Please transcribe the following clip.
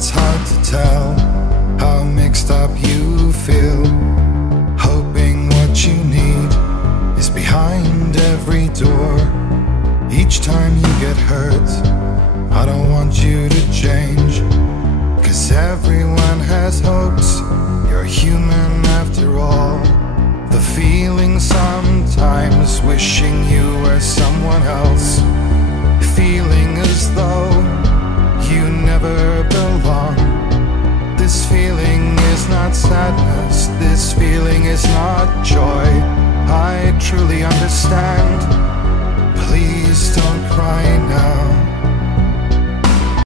it's hard to tell how mixed up you feel, hoping what you need is behind every door. Each time you get hurt, I don't want you to change, 'cause everyone has hopes, you're human after all. The feeling sometimes wishing you were someone else, feeling as though you never belong. This feeling is not sadness, this feeling is not joy. I truly understand